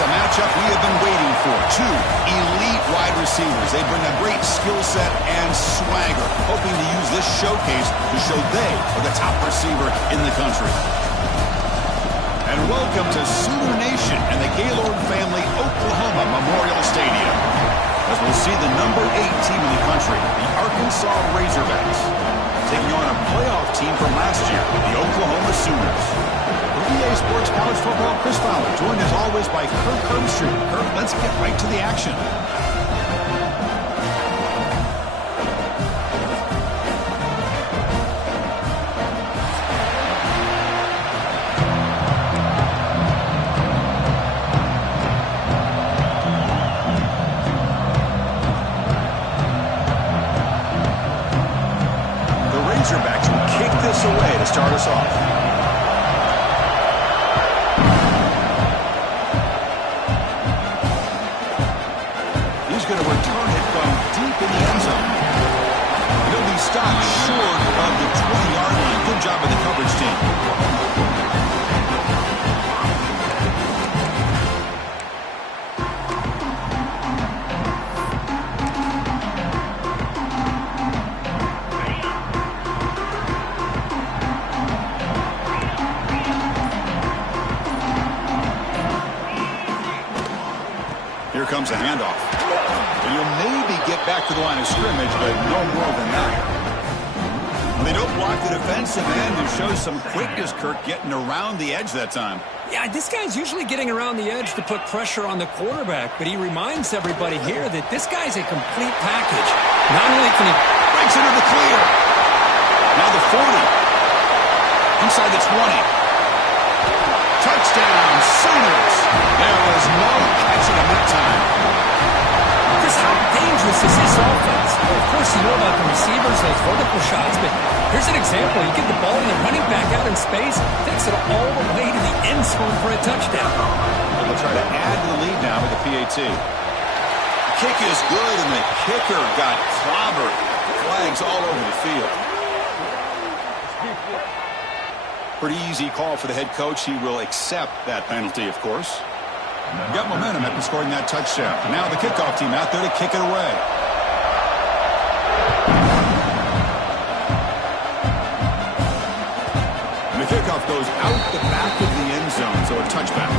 a matchup we have been waiting for. Two elite wide receivers. They bring a great skill set and swagger, hoping to use this showcase to show they are the top receiver in the country. And welcome to Sooner Nation and the Gaylord Family Oklahoma Memorial Stadium, as we'll see the number 8 team in the country, the Arkansas Razorbacks, taking on a playoff team from last year, the Oklahoma Sooners. EA Sports College Football, Chris Fowler, joined as always by Kirk Herbstreit. Kirk, let's get right to the action. The Razorbacks will kick this away to start us off. Going to return it from deep in the end zone. He'll be stopped short of the 20-yard line. Good job by the coverage team. Here comes a handoff. You'll maybe get back to the line of scrimmage, but no more than that. They don't block the defensive end and show some quickness, Kirk, getting around the edge that time. Yeah, this guy's usually getting around the edge to put pressure on the quarterback, but he reminds everybody here that this guy's a complete package. Not only can he... Breaks into the clear. Now the 40. Inside the 20. Touchdown, Sooners. There was no catching him that time. Chris, how dangerous is this offense? Well, of course, you know about the receivers, those vertical shots, but here's an example. You get the ball and the running back out in space, takes it all the way to the end zone for a touchdown. They'll try to add to the lead now with the PAT. Kick is good, and the kicker got clobbered. Flags all over the field. Pretty easy call for the head coach. He will accept that penalty, of course. Got momentum after scoring that touchdown. Now the kickoff team out there to kick it away. And the kickoff goes out the back of the end zone, so a touchback.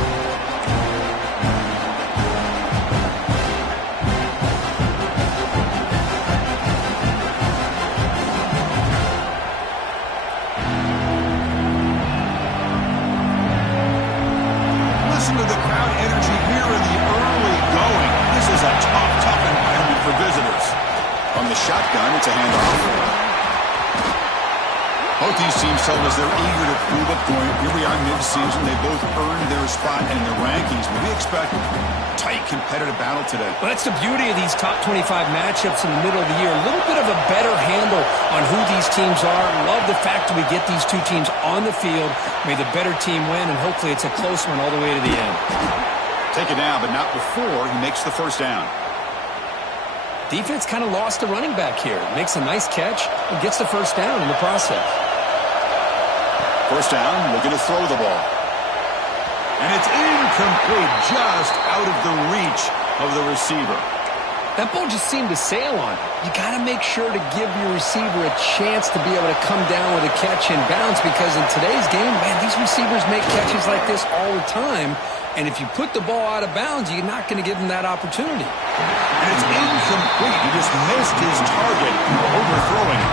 Listen to the crowd energy here in the early going. This is a tough environment for visitors. From the shotgun, it's a handoff. Both these teams told us they're eager to prove a point. Here we are mid-season. They both earned their spot in the rankings, but we expect tight competitive battle today. Well, that's the beauty of these top 25 matchups in the middle of the year. A little bit of a better handle on who these teams are. Love the fact that we get these two teams on the field. May the better team win, and hopefully it's a close one all the way to the end. Take it down, but not before he makes the first down. Defense kind of lost a running back here. Makes a nice catch and gets the first down in the process. First down, looking to throw the ball. And it's incomplete, just out of the reach of the receiver. That ball just seemed to sail on. You got to make sure to give your receiver a chance to be able to come down with a catch and bounce, because in today's game, man, these receivers make catches like this all the time. And if you put the ball out of bounds, you're not going to give them that opportunity. And it's incomplete. He just missed his target, overthrowing it.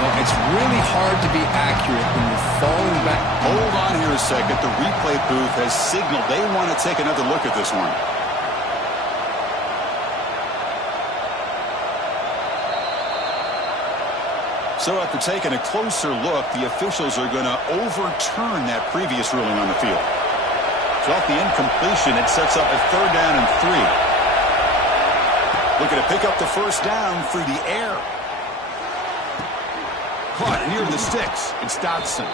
Well, it's really hard to be accurate when you're falling back. Hold on here a second. The replay booth has signaled they want to take another look at this one. So after taking a closer look, the officials are going to overturn that previous ruling on the field. So off the incompletion, it sets up a third down and 3. Looking to pick up the first down through the air. Caught near the sticks. It's Dotson.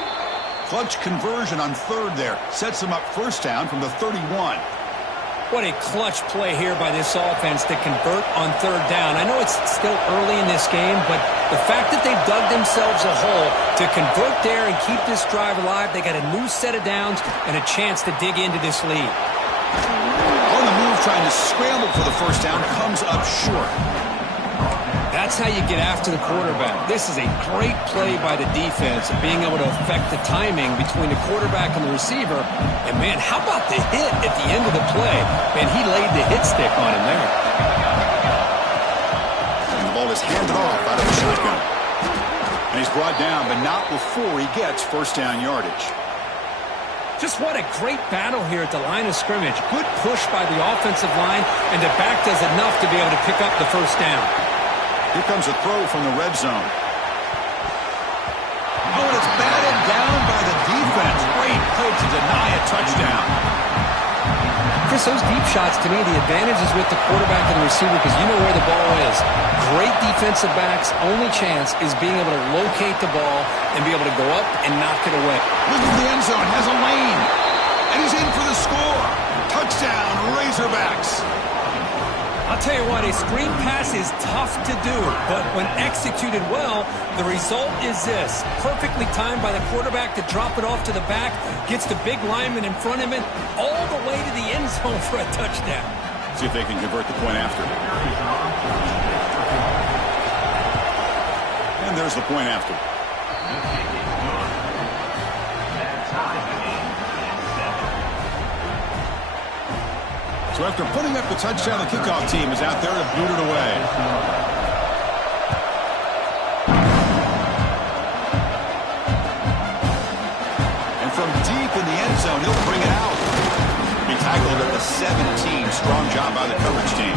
Clutch conversion on third there. Sets him up first down from the 31. What a clutch play here by this offense to convert on third down. I know it's still early in this game, but the fact that they've dug themselves a hole to convert there and keep this drive alive, they got a new set of downs and a chance to dig into this lead. On the move, trying to scramble for the first down, comes up short. That's how you get after the quarterback. This is a great play by the defense, being able to affect the timing between the quarterback and the receiver. And, man, how about the hit at the end of the play? Man, he laid the hit stick on him there. And the ball is handed off out of the shotgun. And he's brought down, but not before he gets first down yardage. Just what a great battle here at the line of scrimmage. Good push by the offensive line, and the back does enough to be able to pick up the first down. Here comes a throw from the red zone. Oh, and it's batted down by the defense. Great play to deny a touchdown. Chris, those deep shots, to me, the advantage is with the quarterback and the receiver because you know where the ball is. Great defensive backs, only chance is being able to locate the ball and be able to go up and knock it away. Look at the end zone, has a lane, and he's in for the score. Touchdown, Razorbacks. I'll tell you what, a screen pass is tough to do, but when executed well, the result is this. Perfectly timed by the quarterback to drop it off to the back, gets the big lineman in front of him, all the way to the end zone for a touchdown. See if they can convert the point after. And there's the point after. So after putting up the touchdown, the kickoff team is out there to boot it away. And from deep in the end zone, he'll bring it out. He tackled at the 17. Strong job by the coverage team.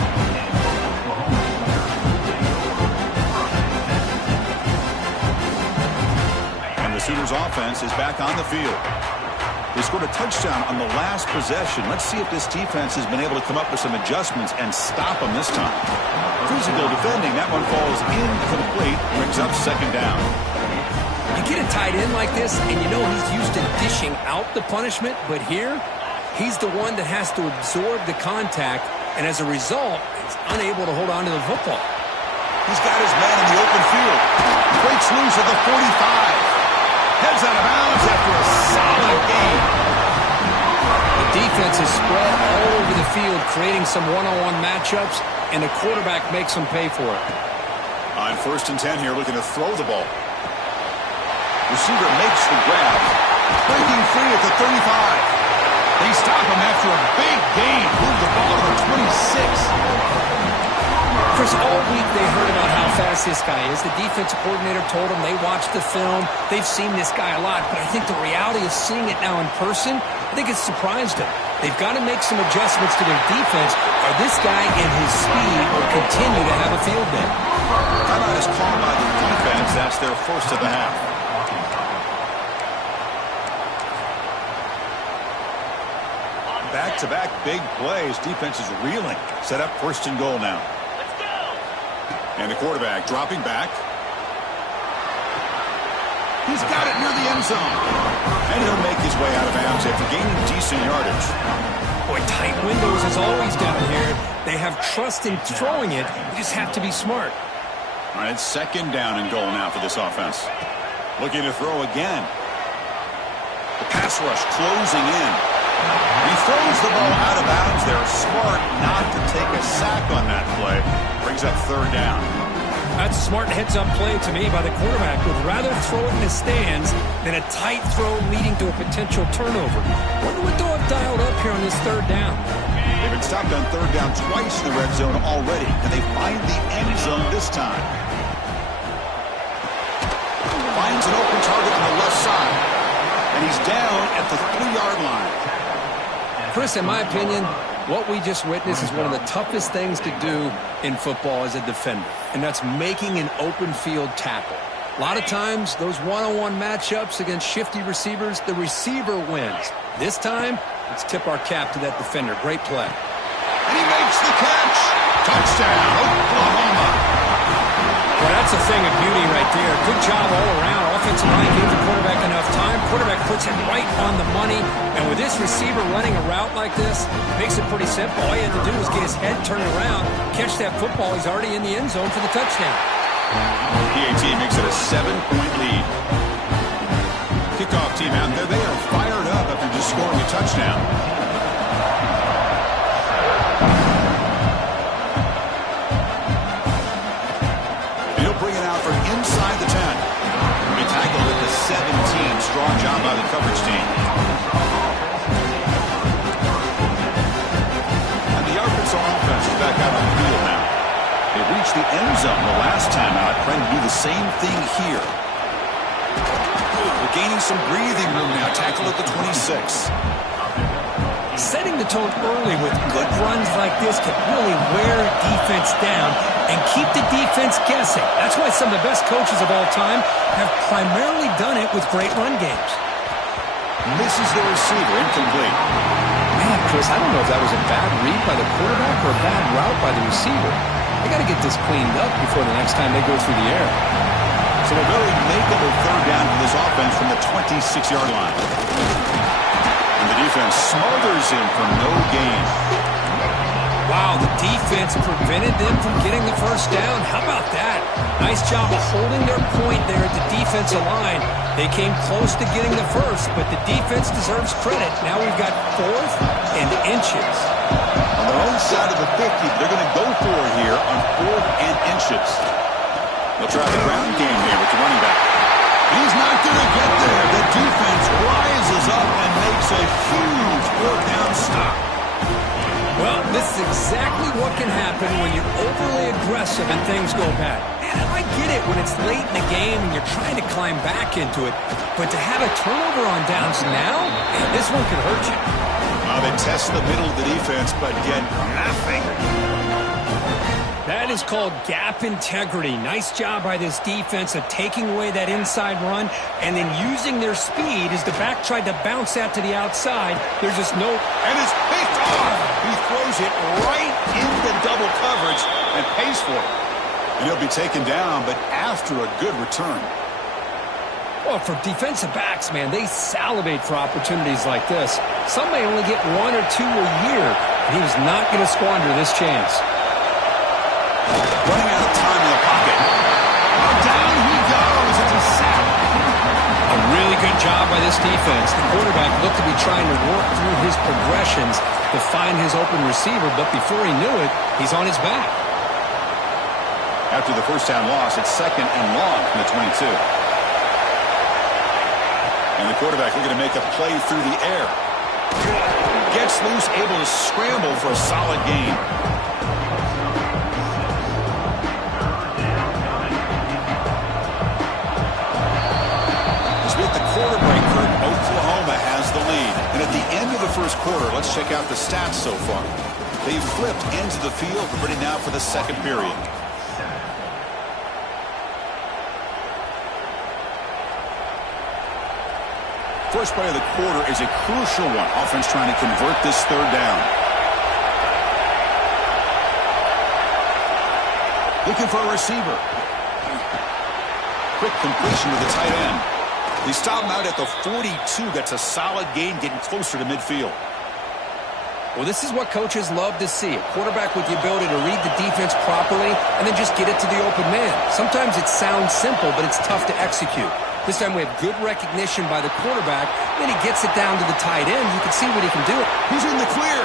And the Sooners offense is back on the field. They scored a touchdown on the last possession. Let's see if this defense has been able to come up with some adjustments and stop them this time. Physical defending. That one falls incomplete. Brings up second down. You get a tight end like this, and you know he's used to dishing out the punishment, but here, he's the one that has to absorb the contact, and as a result, he's unable to hold on to the football. He's got his man in the open field. Breaks loose at the 45. Heads out of bounds after a solid game. The defense is spread all over the field, creating some one-on-one matchups, and the quarterback makes them pay for it. On 1st and 10 here, looking to throw the ball. Receiver makes the grab. Breaking free at the 35. They stop him after a big gain. Move the ball to the 26. Chris, all week they heard about how fast this guy is. The defensive coordinator told them they watched the film. They've seen this guy a lot, but I think the reality of seeing it now in person, I think it's surprised them. They've got to make some adjustments to their defense, or this guy and his speed will continue to have a field day. Timeout is called by the defense. That's their first of the half. Back-to-back big plays. Defense is reeling. Set up 1st and goal now. And the quarterback dropping back. He's got it near the end zone. And he'll make his way out of bounds after gaining decent yardage. Boy, tight windows as always down here. They have trust in throwing it. You just have to be smart. All right, 2nd down and goal now for this offense. Looking to throw again. The pass rush closing in. He throws the ball out of bounds there. Smart not to take a sack on that play. Brings up 3rd down. That's a smart heads-up play to me by the quarterback. Would rather throw it in the stands than a tight throw leading to a potential turnover. Wonder what they'll have dialed up here on this 3rd down. They've been stopped on 3rd down twice in the red zone already. Can they find the end zone this time? Finds an open target on the left side. And he's down at the 3-yard line. Chris, in my opinion, what we just witnessed is one of the toughest things to do in football as a defender, and that's making an open field tackle. A lot of times, those one-on-one matchups against shifty receivers, the receiver wins. This time, let's tip our cap to that defender. Great play. And he makes the catch. Touchdown, Oklahoma. Well, that's a thing of beauty right there. Good job all around. Offensive line gave the quarterback enough time. Quarterback puts it right on the money. And with this receiver running a route like this, makes it pretty simple. All he had to do was get his head turned around, catch that football. He's already in the end zone for the touchdown. PAT makes it a 7-point lead. Kickoff team out there. They are fired up after just scoring a touchdown. the end zone the last time out, trying to do the same thing here. They're gaining some breathing room now. Tackle at the 26. Setting the tone early with good runs like this can really wear a defense down and keep the defense guessing. That's why some of the best coaches of all time have primarily done it with great run games. Misses the receiver, incomplete. Man, Chris, I don't know if that was a bad read by the quarterback or a bad route by the receiver. They got to get this cleaned up before the next time they go through the air. So a very makeable third down for this offense from the 26-yard line. And the defense smothers him for no gain. Wow, the defense prevented them from getting the first down. How about that? Nice job of holding their point there at the defensive line. They came close to getting the first, but the defense deserves credit. Now we've got 4th and inches. On their own side of the 50, they're going to go for it here on 4th and inches. They'll try the ground game here with the running back. He's not going to get there. The defense rises up and makes a huge 4th down stop. Well, this is exactly what can happen when you're overly aggressive and things go bad. Man, I get it when it's late in the game and you're trying to climb back into it. But to have a turnover on downs now, man, this one could hurt you. They test the middle of the defense, but get nothing. That is called gap integrity. Nice job by this defense of taking away that inside run and then using their speed as the back tried to bounce that to the outside. There's just no... And it's picked off. He throws it right into double coverage and pays for it. And he'll be taken down, but after a good return. Well, for defensive backs, man, they salivate for opportunities like this. Some may only get 1 or 2 a year, and he was not going to squander this chance. Running out of time in the pocket. Oh, down he goes. It's a sack. A really good job by this defense. The quarterback looked to be trying to work through his progressions to find his open receiver, but before he knew it, he's on his back. After the first down loss, it's 2nd and long from the 22. And the quarterback looking to make a play through the air. Gets loose, able to scramble for a solid gain. Quarter breaker, Oklahoma has the lead. And at the end of the first quarter, let's check out the stats so far. They've flipped into the field, ready now for the second period. First play of the quarter is a crucial one. Offense trying to convert this third down. Looking for a receiver. Quick completion to the tight end. They stop him out at the 42. That's a solid gain, getting closer to midfield. Well, this is what coaches love to see. A quarterback with the ability to read the defense properly and then just get it to the open man. Sometimes it sounds simple, but it's tough to execute. This time we have good recognition by the quarterback. Then he gets it down to the tight end. You can see what he can do. He's in the clear.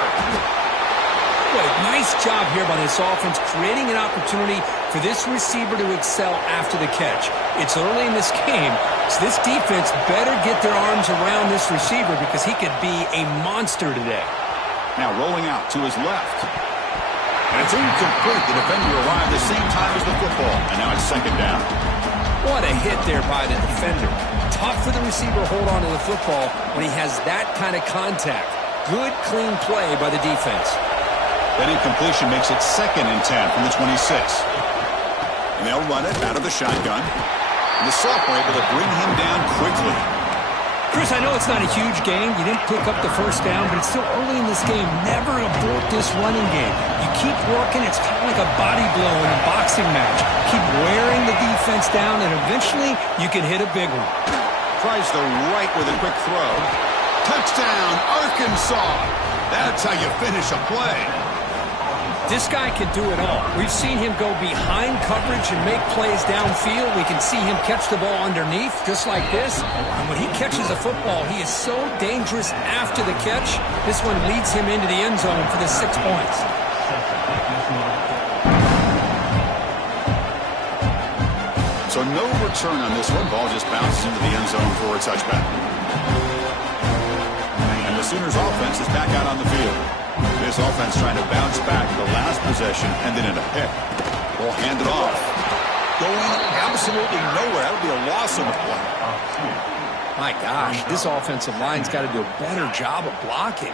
Boy, nice job here by this offense, creating an opportunity for this receiver to excel after the catch. It's early in this game, so this defense better get their arms around this receiver because he could be a monster today. Now rolling out to his left. And it's incomplete. The defender arrived the same time as the football, and now it's 2nd down. What a hit there by the defender. Tough for the receiver to hold on to the football when he has that kind of contact. Good, clean play by the defense. That incompletion makes it 2nd and 10 from the 26. And they'll run it out of the shotgun. And the sophomore able to bring him down quickly. Chris, I know it's not a huge game. You didn't pick up the first down, but it's still early in this game. Never abort this running game. You keep working. It's kind of like a body blow in a boxing match. Keep wearing the defense down, and eventually you can hit a big one. Tries the right with a quick throw. Touchdown, Arkansas. That's how you finish a play. This guy can do it all. We've seen him go behind coverage and make plays downfield. We can see him catch the ball underneath, just like this. And when he catches a football, he is so dangerous after the catch. This one leads him into the end zone for the 6 points. So no return on this one. Ball just bounces into the end zone for a touchback. And the Sooners offense is back out on the field. This offense trying to bounce back the last possession and then in a pick. Will hand it off. Going absolutely nowhere. That would be a loss on the play. My gosh, this offensive line's got to do a better job of blocking.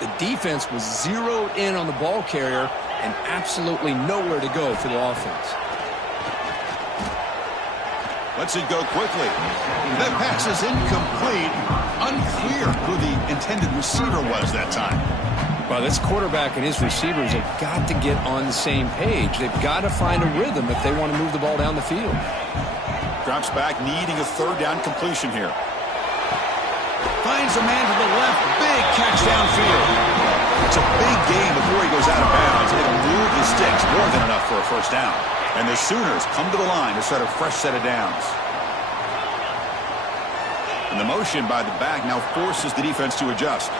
The defense was zeroed in on the ball carrier and absolutely nowhere to go for the offense. Lets it go quickly. That pass is incomplete. Unclear who the intended receiver was that time. Well, this quarterback and his receivers have got to get on the same page. They've got to find a rhythm if they want to move the ball down the field. Drops back, needing a third down completion here. Finds a man to the left. Big catch downfield. It's a big game before he goes out of bounds. It'll move the sticks more than enough for a first down. And the Sooners come to the line to start a fresh set of downs. And the motion by the back now forces the defense to adjust.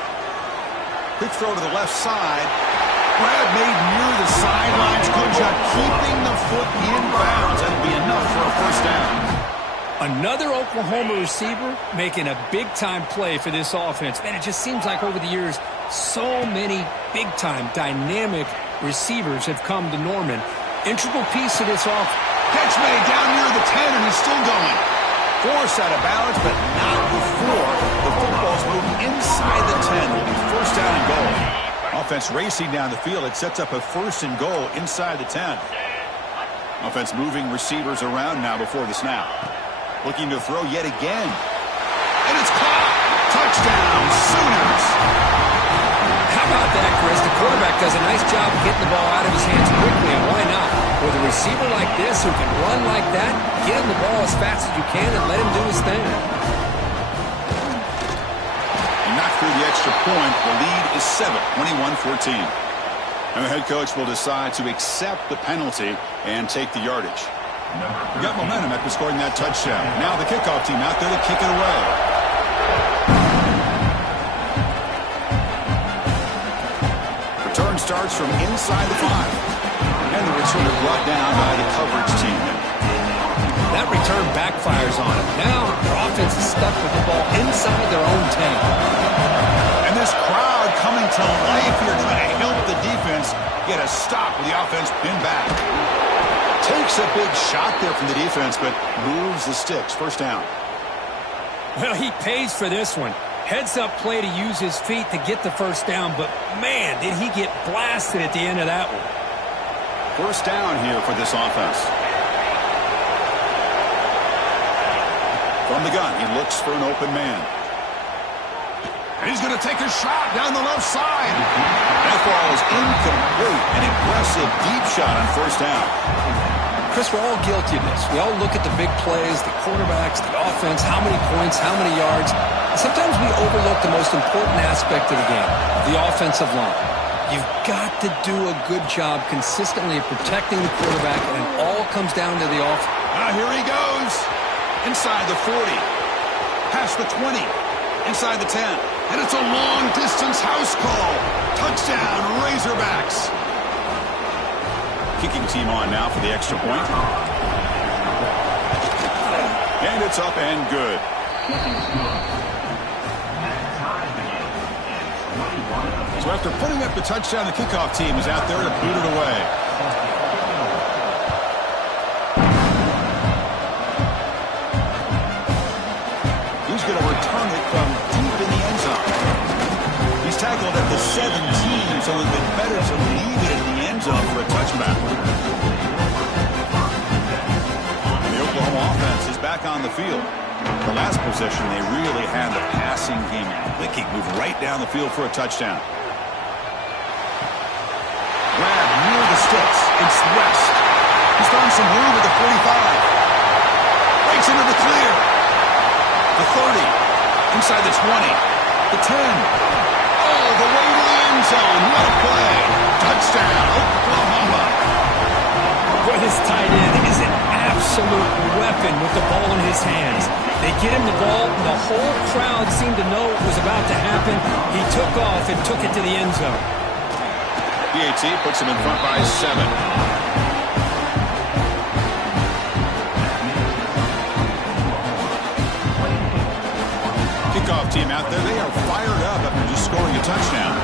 Quick throw to the left side. Grab made near the sidelines. Good job keeping the foot in bounds. That'll be enough for a first down. Another Oklahoma receiver making a big-time play for this offense. Man, it just seems like over the years, so many big-time, dynamic receivers have come to Norman. Integral piece of this offense. Catch made down near the 10, and he's still going. Forced out of bounds, but not before the football's moved inside the 10. Will be first down and goal. Offense racing down the field. It sets up a first and goal inside the 10. Offense moving receivers around now before the snap. Looking to throw yet again. And it's caught. Touchdown, Sooners. How about that, Chris? The quarterback does a nice job of getting the ball out of his hands quickly, and why not? With a receiver like this who can run like that, get him the ball as fast as you can and let him do his thing. And not through the extra point. The lead is 7, 21-14. And the head coach will decide to accept the penalty and take the yardage. Got momentum after scoring that touchdown. Now the kickoff team out there to kick it away. Return starts from inside the 5. And the returner brought down by the coverage team. That return backfires on them. Now their offense is stuck with the ball inside their own 10. And this crowd coming to life here trying to help the defense get a stop with the offense pinned back. Takes a big shot there from the defense, but moves the sticks. First down. Well, he pays for this one. Heads-up play to use his feet to get the first down, but, man, did he get blasted at the end of that one. First down here for this offense. From the gun, he looks for an open man. And he's going to take a shot down the left side. That ball is incomplete. An aggressive deep shot on first down. Chris, we're all guilty of this. We all look at the big plays, the quarterbacks, the offense, how many points, how many yards. And sometimes we overlook the most important aspect of the game, the offensive line. You've got to do a good job consistently of protecting the quarterback, and it all comes down to the offense. Now here he goes. Inside the 40. Past the 20. Inside the 10. And it's a long-distance house call. Touchdown, Razorbacks. Kicking team on now for the extra point. And it's up and good. So after putting up the touchdown, the kickoff team is out there to boot it away. He's going to return it from deep in the end zone. He's tackled at the 17, so it would have been better to leave it in the end zone for a touchback. And the Oklahoma offense is back on the field. The last possession, they really had the passing game clicking, moved right down the field for a touchdown. Grab near the sticks. It's West. He's found some room at the 45. Breaks into the clear. The 30. Inside the 20. The 10. All the way to the end zone. What a play. Touchdown, Oklahoma. Boy, this tight end is an absolute weapon with the ball in his hands. They get him the ball. The whole crowd seemed to know it was about to happen. He took off and took it to the end zone. PAT puts him in front by 7. Kickoff team out there. They are fired up after just scoring a touchdown.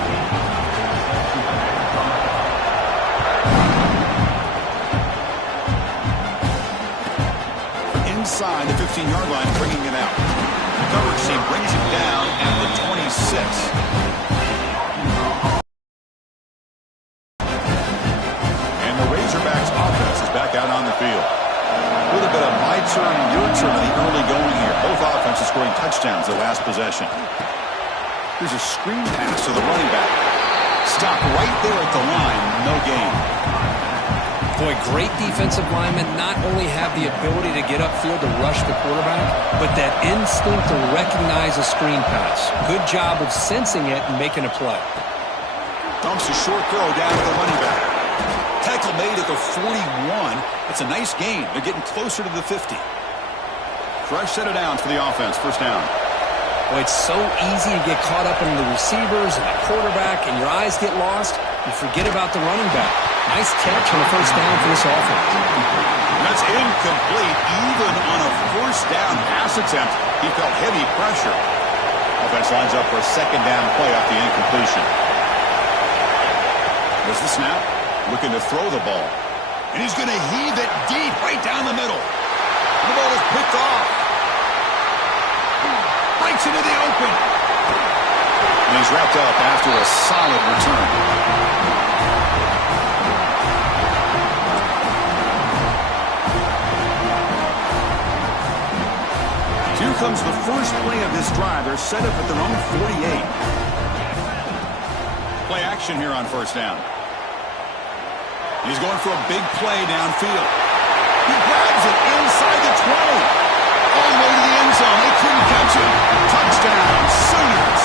inside the 15-yard line, bringing it out. The coverage team brings it down at the 26. Razorbacks offense is back out on the field. A little bit of my turn, your turn in the early going here. Both offenses scoring touchdowns the last possession. Here's a screen pass to the running back. Stop right there at the line. No gain. Boy, great defensive linemen not only have the ability to get upfield to rush the quarterback, but that instinct to recognize a screen pass. Good job of sensing it and making a play. Dumps a short throw down to the running back. Tackle made at the 41. It's a nice gain. They're getting closer to the 50. Fresh set of downs for the offense. First down. Well, it's so easy to get caught up in the receivers and the quarterback, and your eyes get lost. You forget about the running back. Nice catch on the first down for this offense. That's incomplete. Even on a first down pass attempt, he felt heavy pressure. Offense lines up for a second down play off the incompletion. There's the snap. Looking to throw the ball. And he's going to heave it deep right down the middle. The ball is picked off. Breaks into the open. And he's wrapped up after a solid return. Here comes the first play of this drive. They're set up at their own 48. Play action here on first down. He's going for a big play downfield. He grabs it inside the 20. All the way to the end zone. They couldn't catch him. Touchdown, Sooners.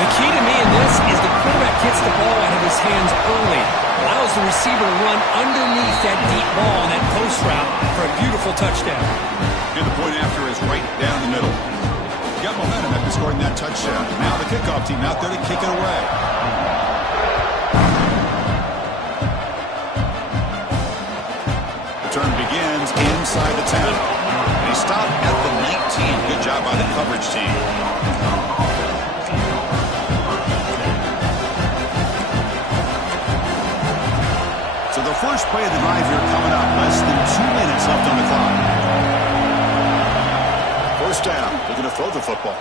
The key to me in this is the quarterback gets the ball out of his hands early. Allows the receiver to run underneath that deep ball on that post route for a beautiful touchdown. And the point after is right down the middle. Got momentum after scoring that touchdown. Now the kickoff team out there to kick it away. Turn begins inside the 10. And he stopped at the 19. Good job by the coverage team. So the first play of the drive here coming up. Less than 2 minutes left on the clock. First down. Looking to throw the football.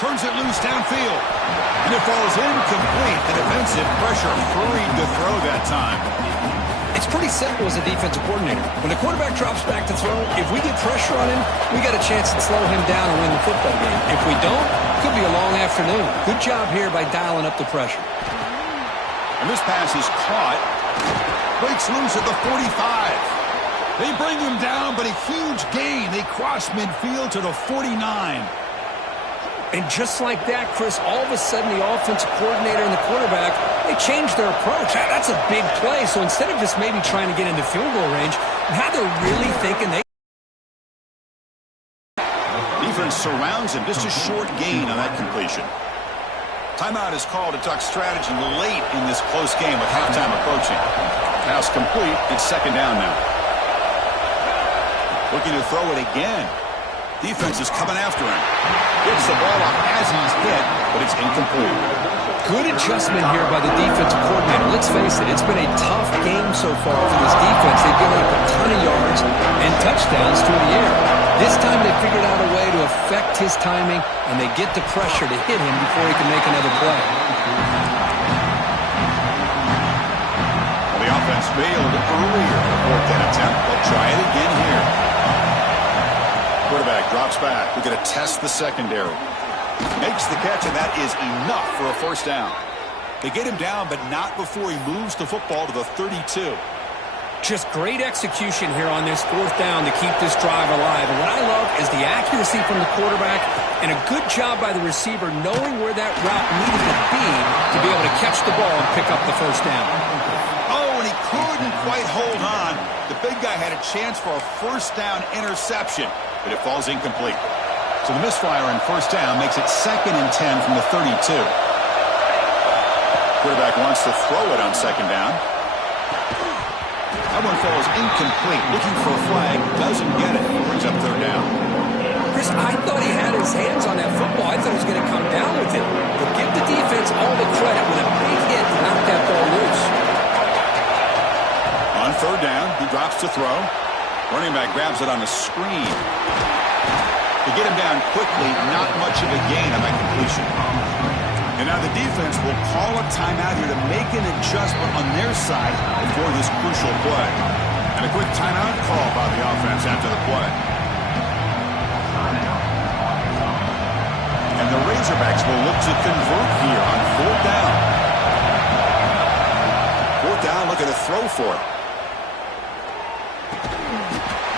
Turns it loose downfield. And it falls incomplete. The defensive pressure hurried to throw that time. It's pretty simple as a defensive coordinator. When the quarterback drops back to throw, if we get pressure on him, we got a chance to slow him down and win the football game. If we don't, it could be a long afternoon. Good job here by dialing up the pressure. And this pass is caught. Breaks loose at the 45. They bring him down, but a huge gain. They cross midfield to the 49. And just like that, Chris, all of a sudden the offensive coordinator and the quarterback, they changed their approach. That's a big play. So instead of just maybe trying to get into field goal range, now they're really thinking they... Defense surrounds him. Just a short gain on that completion. Timeout is called to talk strategy late in this close game with halftime approaching. Pass complete. It's second down now. Looking to throw it again. Defense is coming after him. Gets the ball off as he's hit, but it's incomplete. Good adjustment here by the defensive coordinator. Let's face it, it's been a tough game so far for this defense. They've given up a ton of yards and touchdowns through the air. This time they figured out a way to affect his timing, and they get the pressure to hit him before he can make another play. Well, the offense failed earlier in the fourth down attempt. They'll try it again here. Quarterback drops back. We're going to test the secondary. Makes the catch, and that is enough for a first down. They get him down, but not before he moves the football to the 32. Just great execution here on this fourth down to keep this drive alive. And what I love is the accuracy from the quarterback and a good job by the receiver knowing where that route needed to be able to catch the ball and pick up the first down. Oh, and he couldn't quite hold on. The big guy had a chance for a first down interception, but it falls incomplete. So the misfire on first down makes it 2nd and 10 from the 32. Quarterback wants to throw it on second down. That one falls incomplete. Looking for a flag. Doesn't get it. Brings up third down. Chris, I thought he had his hands on that football. I thought he was going to come down with it. But give the defense all the credit with a big hit to knock that ball loose. On third down, he drops to throw. Running back grabs it on the screen. To get him down quickly, not much of a gain on that completion. And now the defense will call a timeout here to make an adjustment on their side before this crucial play. And a quick timeout call by the offense after the play. And the Razorbacks will look to convert here on 4th down. 4th down, looking to throw for it.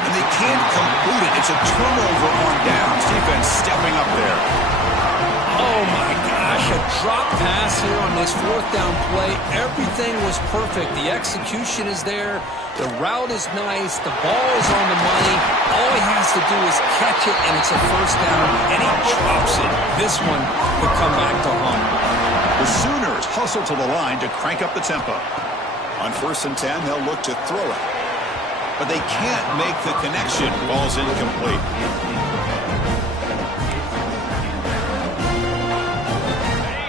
And they can't complete it. It's a turnover on downs. Defense stepping up there. Oh, my gosh, a drop pass here on this 4th down play. Everything was perfect. The execution is there. The route is nice. The ball is on the money. All he has to do is catch it, and it's a 1st down, and he drops it. This one could come back to haunt. The Sooners hustle to the line to crank up the tempo. On 1st and 10, they'll look to throw it. But they can't make the connection. Ball's incomplete.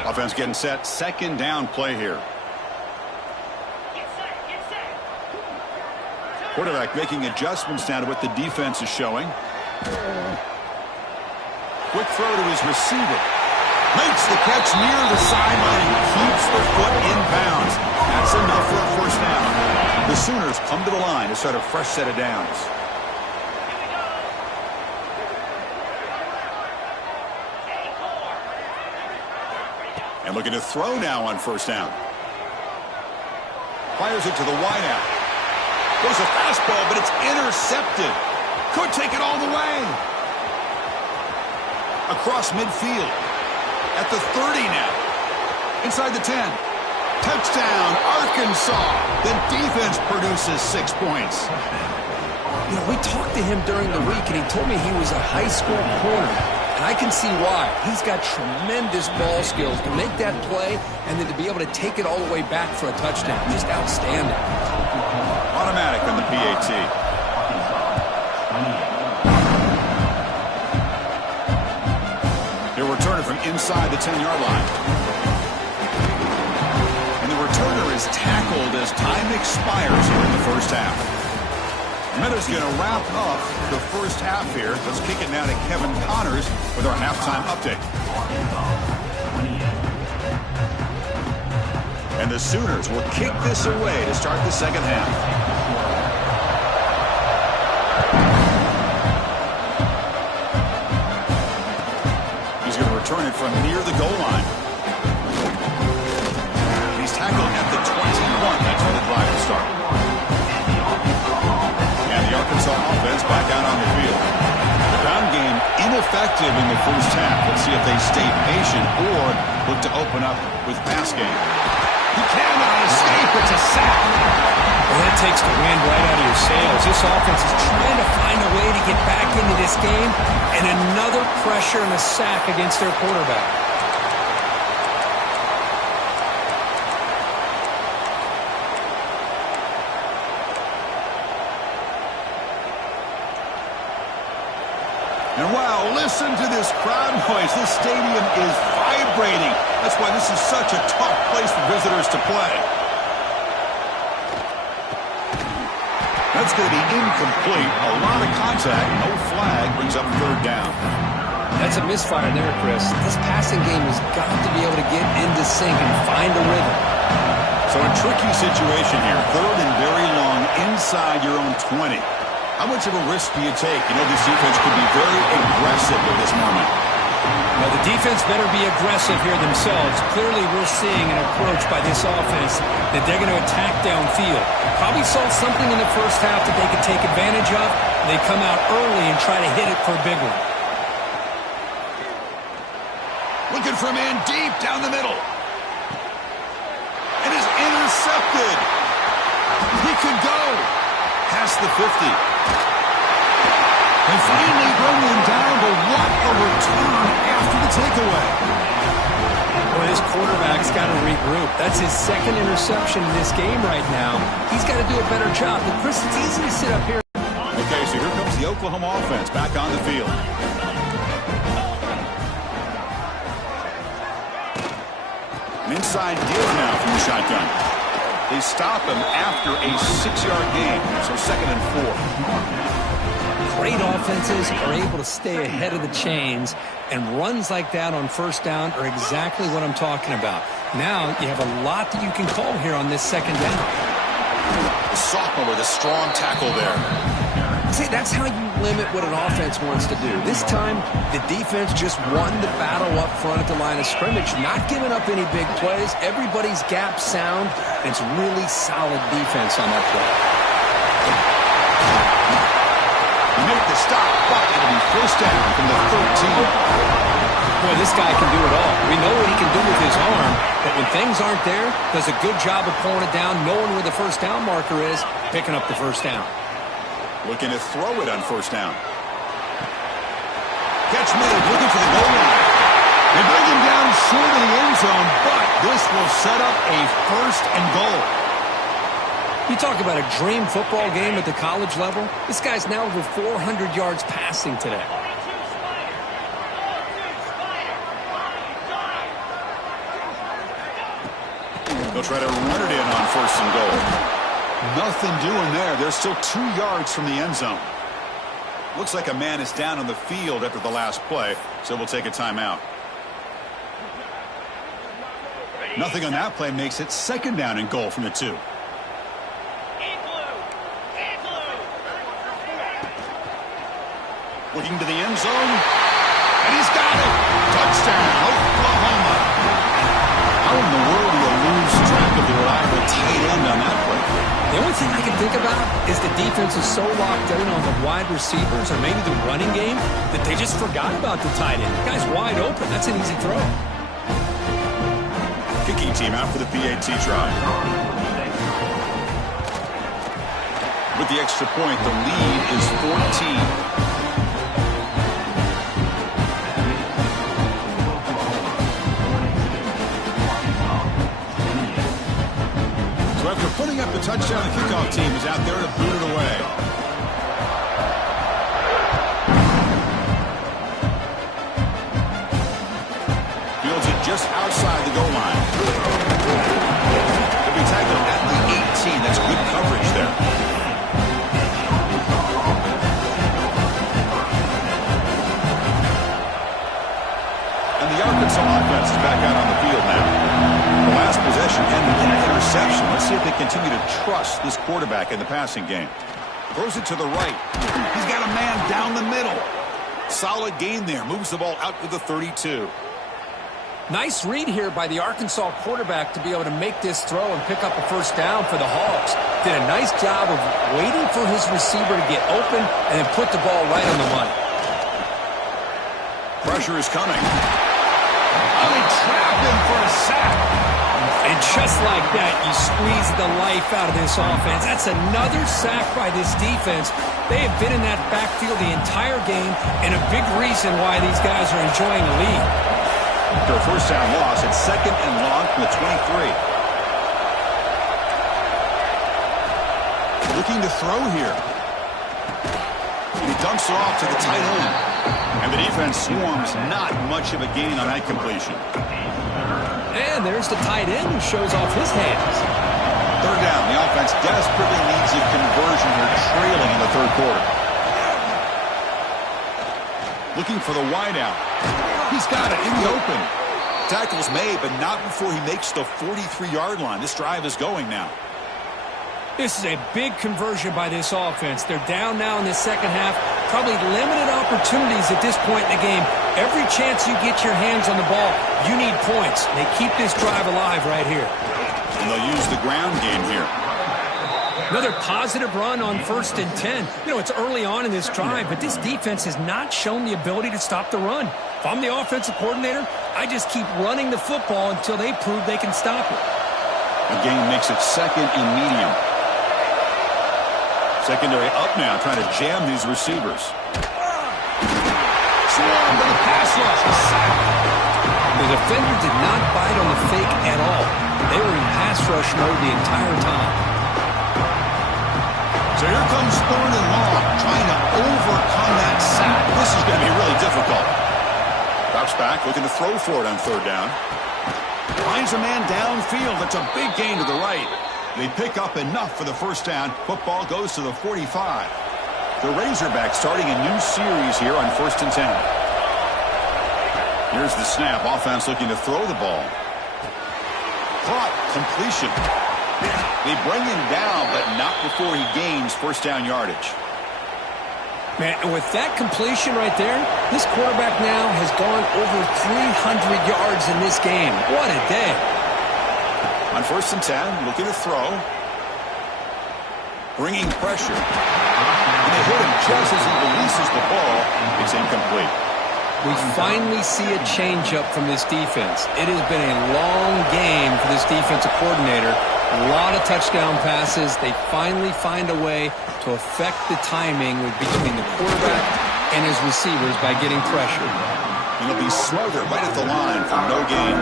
Offense getting set. 2nd down play here. Quarterback making adjustments now to what the defense is showing. Quick throw to his receiver. Makes the catch near the sideline and keeps the foot in bounds. That's enough for a 1st down. The Sooners come to the line to start a fresh set of downs. And looking to throw now on 1st down. Fires it to the wideout. Goes a fastball, but it's intercepted. Could take it all the way. Across midfield. At the 30 now. Inside the 10. Touchdown, Arkansas. The defense produces 6 points. You know, we talked to him during the week, and he told me he was a high school corner. And I can see why. He's got tremendous ball skills to make that play and then to be able to take it all the way back for a touchdown. Just outstanding. Automatic on the PAT. He'll return it from inside the 10-yard line. And the returner is tackled as time expires here in the 1st half. Minutes going to wrap up the 1st half here. Let's kick it now to Kevin Connors with our halftime update. And the Sooners will kick this away to start the 2nd half. He's going to return it from near the goal line. He's tackled at the 21. That's where the drive will start. And the Arkansas offense back out on the field. The ground game ineffective in the 1st half. Let's see if they stay patient or look to open up with pass game. He cannot escape. It's a sack. Well, that takes the wind right out of your sails. This offense is trying to find a way to get back into this game, and another pressure and a sack against their quarterback. And wow, listen to this crowd noise. This stadium is vibrating. That's why this is such a tough place for visitors to play. That's going to be incomplete. A lot of contact. No flag. Brings up 3rd down. That's a misfire there, Chris. This passing game has got to be able to get into sync and find a rhythm. So a tricky situation here. 3rd and very long inside your own 20. How much of a risk do you take? You know, this defense could be very aggressive at this moment. Well, the defense better be aggressive here themselves. Clearly, we're seeing an approach by this offense that they're going to attack downfield. Probably saw something in the 1st half that they could take advantage of. They come out early and try to hit it for a big one. Looking for a man deep down the middle. And is intercepted. He could go past the 50. And finally bring him down, but what a return after the takeaway. Boy, this quarterback's got to regroup. That's his 2nd interception in this game right now. He's got to do a better job. But Chris, it's easy to sit up here. Okay, so here comes the Oklahoma offense back on the field. An inside deal now from the shotgun. They stop him after a 6-yard gain, so 2nd and 4. Great offenses are able to stay ahead of the chains, and runs like that on 1st down are exactly what I'm talking about. Now you have a lot that you can call here on this 2nd down. The sophomore with a strong tackle there. See, that's how you limit what an offense wants to do. This time, the defense just won the battle up front at the line of scrimmage, not giving up any big plays. Everybody's gap sound, and it's really solid defense on that play. He made the stop, but it'll be 1st down from the 13. Boy, this guy can do it all. We know what he can do with his arm, but when things aren't there, does a good job of pulling it down, knowing where the 1st down marker is, picking up the 1st down. Looking to throw it on 1st down. Catch made, looking for the goal line. They bring him down short of the end zone, but this will set up a 1st and goal. You talk about a dream football game at the college level. This guy's now over 400 yards passing today. They'll try to run it in on 1st and goal. Nothing doing there. They're still 2 yards from the end zone. Looks like a man is down on the field after the last play, so we'll take a timeout. Nothing on that play makes it 2nd down and goal from the 2. Looking to the end zone, and he's got it. Touchdown, Oklahoma. How in the world do you lose track of the reliable tight end on that play? The only thing I can think about is the defense is so locked in on the wide receivers or maybe the running game that they just forgot about the tight end. The guy's wide open. That's an easy throw. Kicking team out for the PAT try. With the extra point, the lead is 14. So after putting up the touchdown, the kickoff team is out there to boot it away. Fields it just outside the goal line. They'll be tackled at the 18. That's good coverage there. And the Arkansas offense is back out on the field now. The last possession ended in an interception. Let's see if they continue to trust this quarterback in the passing game. Throws it to the right. He's got a man down the middle. Solid gain there. Moves the ball out to the 32. Nice read here by the Arkansas quarterback to be able to make this throw and pick up a 1st down for the Hogs. Did a nice job of waiting for his receiver to get open and then put the ball right on the money. Pressure is coming. Oh, they trap him for a sack. And just like that, you squeeze the life out of this offense. That's another sack by this defense. They have been in that backfield the entire game, and a big reason why these guys are enjoying the lead. After a 1st down loss, it's 2nd and long from the 23. Looking to throw here. He dumps it off to the tight end. And the defense swarms, not much of a gain on that completion. And there's the tight end who shows off his hands. 3rd down. The offense desperately needs a conversion. They're trailing in the 3rd quarter. Looking for the wideout. He's got it in the open. Tackle's made, but not before he makes the 43-yard line. This drive is going now. This is a big conversion by this offense. They're down now in the 2nd half. Probably limited opportunities at this point in the game. Every chance you get your hands on the ball, you need points. They keep this drive alive right here. And they'll use the ground game here. Another positive run on 1st and 10. You know, it's early on in this drive, but this defense has not shown the ability to stop the run. If I'm the offensive coordinator, I just keep running the football until they prove they can stop it. The game makes it 2nd and medium. Secondary up now, trying to jam these receivers. Swarm to the pass rush. The defender did not bite on the fake at all. They were in pass rush mode the entire time. So here comes 3rd and long, trying to overcome that sack. This is going to be really difficult. Drops back, looking to throw for it on 3rd down. Finds a man downfield. That's a big gain to the right. They pick up enough for the first down. Football goes to the 45. The Razorbacks starting a new series here on 1st and 10. Here's the snap. Offense looking to throw the ball. Caught. Completion. They bring him down, but not before he gains first down yardage. Man, and with that completion right there, this quarterback now has gone over 300 yards in this game. What a day. On 1st and 10, looking to throw. Bringing pressure. And they hit him just as he releases the ball. It's incomplete. We finally see a change-up from this defense. It has been a long game for this defensive coordinator. A lot of touchdown passes. They finally find a way to affect the timing between the quarterback and his receivers by getting pressure. And he'll be smothered right at the line for no gain.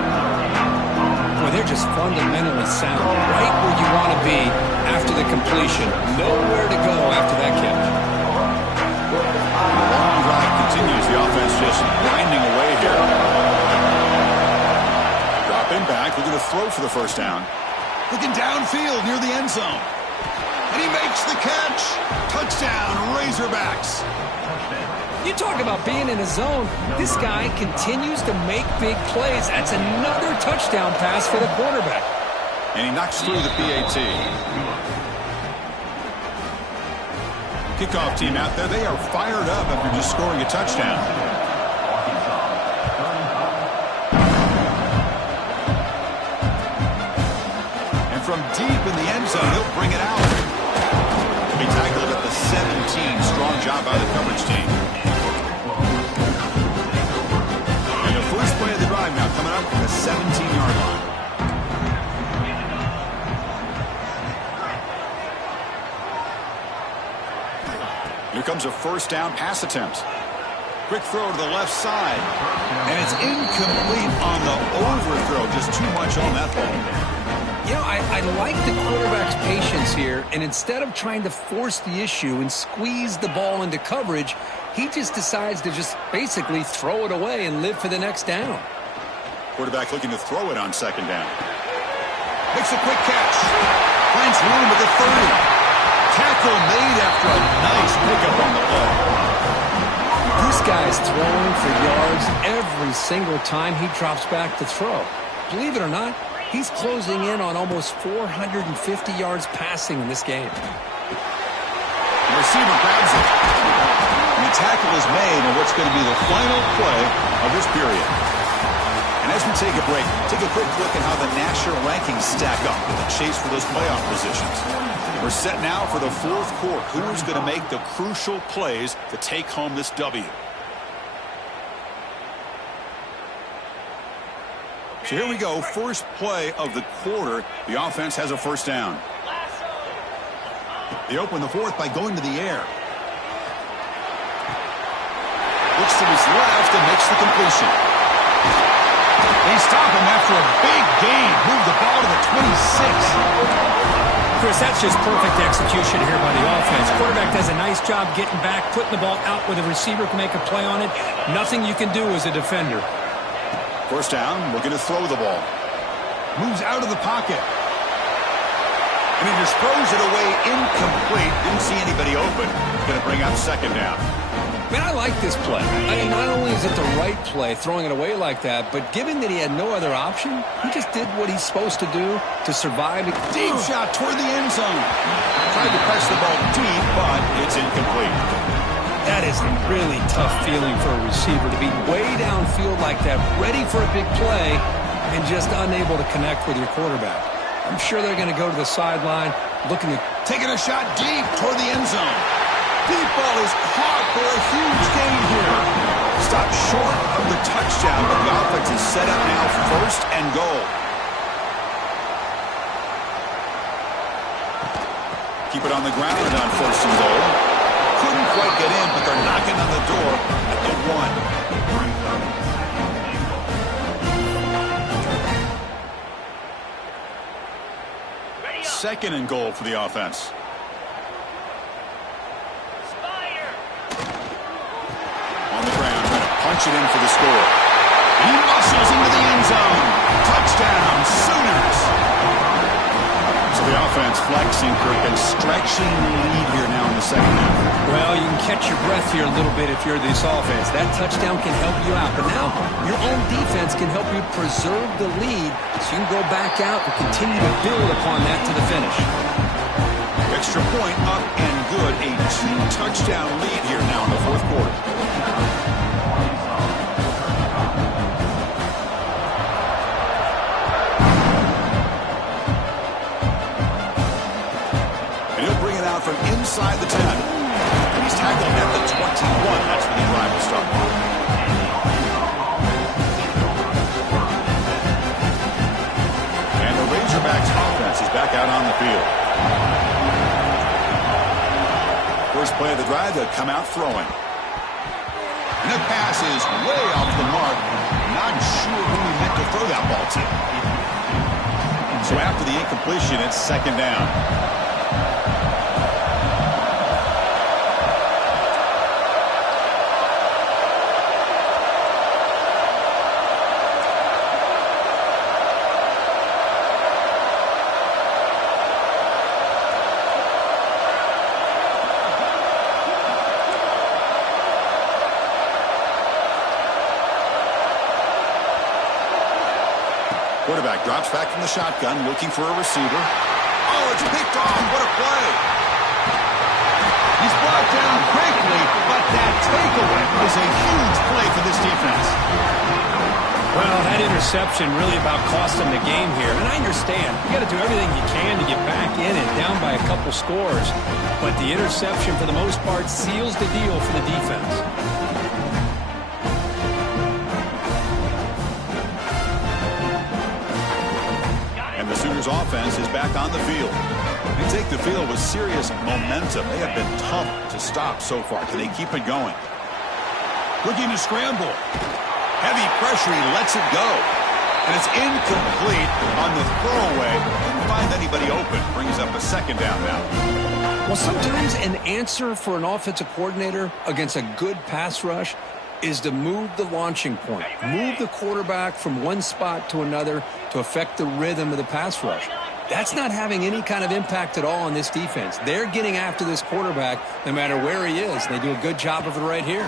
Boy, they're just fundamentally sound. Right where you want to be after the completion. Nowhere to go after that catch. The long drive continues. The offense just grinding away here. Dropping back, looking to throw for the first down. Looking downfield near the end zone. And he makes the catch. Touchdown, Razorbacks. You talk about being in a zone. This guy continues to make big plays. That's another touchdown pass for the quarterback. And he knocks through the PAT. Kickoff team out there. They are fired up after just scoring a touchdown. And from deep in the end zone, he'll bring it out. He tackled at the 17. Strong job by the coverage team. And the first play of the drive now coming up at the 17-yard line. Here comes a first down pass attempt. Quick throw to the left side. And it's incomplete on the overthrow. Just too much on that ball. You know, I like the quarterback's patience here, and instead of trying to force the issue and squeeze the ball into coverage, he just decides to just basically throw it away and live for the next down. Quarterback looking to throw it on second down. Makes a quick catch. Finds room at the 30. Tackle made after a nice pickup on the play. This guy's throwing for yards every single time he drops back to throw. Believe it or not, he's closing in on almost 450 yards passing in this game. The receiver grabs it. And the tackle is made on what's going to be the final play of this period. And as we take a break, take a quick look at how the national rankings stack up in the chase for those playoff positions. We're set now for the fourth quarter. Who's going to make the crucial plays to take home this W? So here we go. First play of the quarter. The offense has a first down. They open the fourth by going to the air. Looks to his left and makes the completion. They stop him after a big gain. Move the ball to the 26. Chris, that's just perfect execution here by the offense. Quarterback does a nice job getting back, putting the ball out where the receiver can make a play on it. Nothing you can do as a defender. First down, looking to throw the ball. Moves out of the pocket. And he just throws it away incomplete. Didn't see anybody open. Going to bring up second down. Man, I like this play. I mean, not only is it the right play, throwing it away like that, but given that he had no other option, he just did what he's supposed to do to survive. Deep shot toward the end zone. Tried to press the ball deep, but it's incomplete. That is a really tough feeling for a receiver to be way downfield like that, ready for a big play, and just unable to connect with your quarterback. I'm sure they're going to go to the sideline, looking at taking a shot deep toward the end zone. Deep ball is caught for a huge gain here. Stopped short of the touchdown, but the offense is set up now first and goal. Keep it on the ground on first and goal. Couldn't quite get in, but they're knocking on the door at the 1. Second and goal for the offense. On the ground, trying to punch it in for the score. He muscles into the end zone. Touchdown, Sooners. So So the offense flexing, Kirk, and stretching the lead here now in the second half. Well, you can catch your breath here a little bit if you're this offense. That touchdown can help you out. But now your own defense can help you preserve the lead so you can go back out and continue to build upon that to the finish. Extra point up and good. A 2-touchdown lead here now in the fourth quarter. And he'll bring it out from inside the 10. And he's tackled at the 21. That's when the drive will start. And the Razorbacks offense is back out on the field. First play of the drive, they'll come out throwing. And the pass is way off the mark. Not sure who he meant to throw that ball to. So after the incompletion, it's second down. Quarterback drops back from the shotgun, looking for a receiver. Oh, it's picked off. What a play. He's brought down quickly, but that takeaway is a huge play for this defense. Well, that interception really about cost them the game here. And I understand. You got to do everything you can to get back in and down by a couple scores. But the interception, for the most part, seals the deal for the defense. The Sooners offense is back on the field. They take the field with serious momentum. They have been tough to stop so far. Can they keep it going? Looking to scramble. Heavy pressure. He lets it go. And it's incomplete on the throwaway. Didn't find anybody open. Brings up a second down now. Well, sometimes an answer for an offensive coordinator against a good pass rush is to move the launching point, move the quarterback from one spot to another to affect the rhythm of the pass rush. That's not having any kind of impact at all on this defense. They're getting after this quarterback no matter where he is. They do a good job of it right here.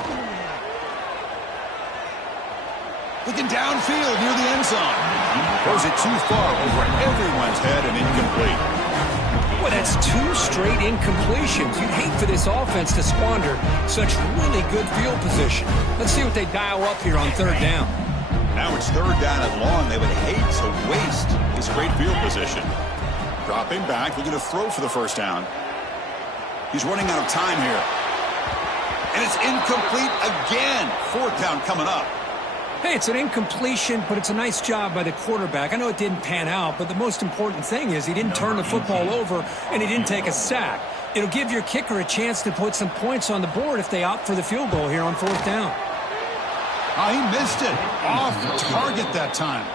Looking downfield near the end zone. Throws it too far over everyone's head and incomplete. Boy, that's 2 straight incompletions. You'd hate for this offense to squander such really good field position. Let's see what they dial up here on third down. Now it's third down and long. They would hate to waste this great field position. Dropping back, looking to throw for the first down. He's running out of time here. And it's incomplete again. Fourth down coming up. Hey, it's an incompletion, but it's a nice job by the quarterback. I know it didn't pan out, but the most important thing is he didn't turn the football over and he didn't take a sack. It'll give your kicker a chance to put some points on the board if they opt for the field goal here on fourth down. Oh, he missed it. Off target that time.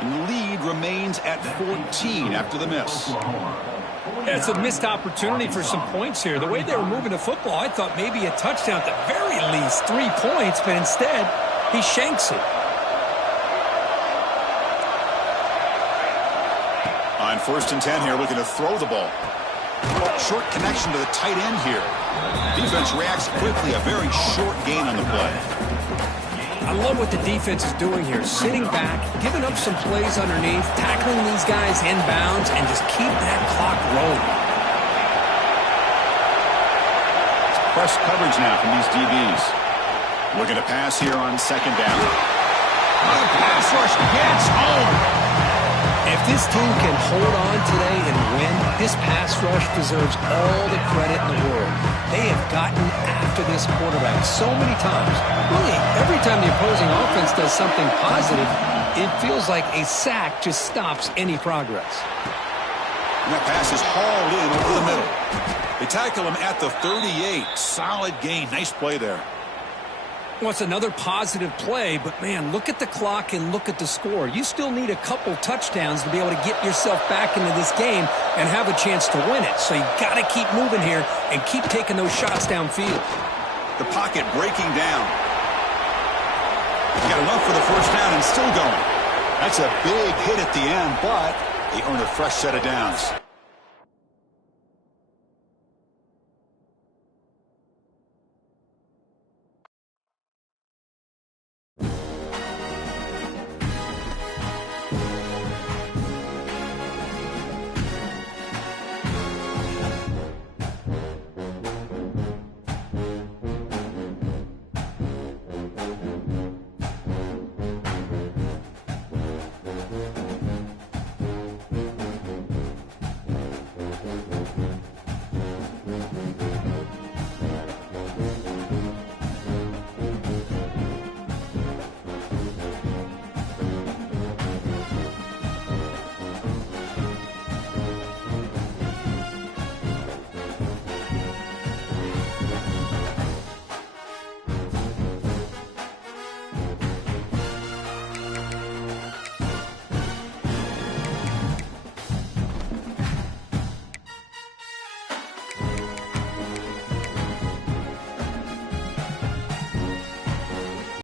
And the lead remains at 14 after the miss. Yeah, it's a missed opportunity for some points here. The way they were moving the football, I thought maybe a touchdown at the very least, 3 points, but instead he shanks it. On first and 10 here, looking to throw the ball. Short connection to the tight end here. Defense reacts quickly. A very short gain on the play. I love what the defense is doing here. Sitting back, giving up some plays underneath, tackling these guys inbounds, and just keep that clock rolling. It's press coverage now from these DBs. Looking to pass here on second down. The pass rush gets home. If this team can hold on today and win, this pass rush deserves all the credit in the world. They have gotten after this quarterback so many times. Really, every time the opposing offense does something positive, it feels like a sack just stops any progress. And that pass is hauled in over the middle. They tackle him at the 38. Solid gain. Nice play there. Well, it's another positive play, but, man, look at the clock and look at the score. You still need a couple touchdowns to be able to get yourself back into this game and have a chance to win it. So you got to keep moving here and keep taking those shots downfield. The pocket breaking down. Got enough for the first down and still going. That's a big hit at the end, but they earn a fresh set of downs.